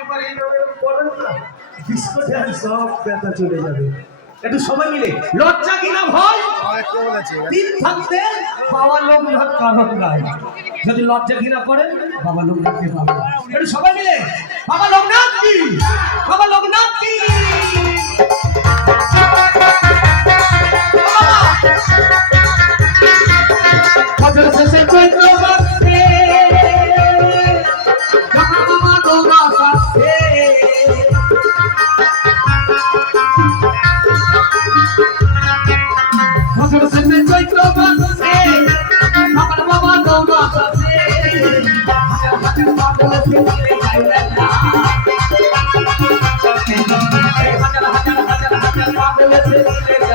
সব ব্যথা চলে যাবে। একটু সবাই মিলে লজ্জা কিনা ভয় দিন থাকতে বাবা লোকনাথ কাঁদন গায়। যদি লজ্জা ঘৃণা করেন বাবা লোকনাথকে পাবেন। একটু সবাই মিলে বাবা লোকনাথ কি, বাবা লোকনাথ কি। বছর শেষে চৈত্র মাসে বাবা লোকনাথ আসে। বছর শেষে চৈত্র মাসে আমার বাবা লোকনাথ আসে। হাজার হাজার পাগল ছেলে গাইলেন না, হাজার হাজার হাজার হাজার পাগল ছেলে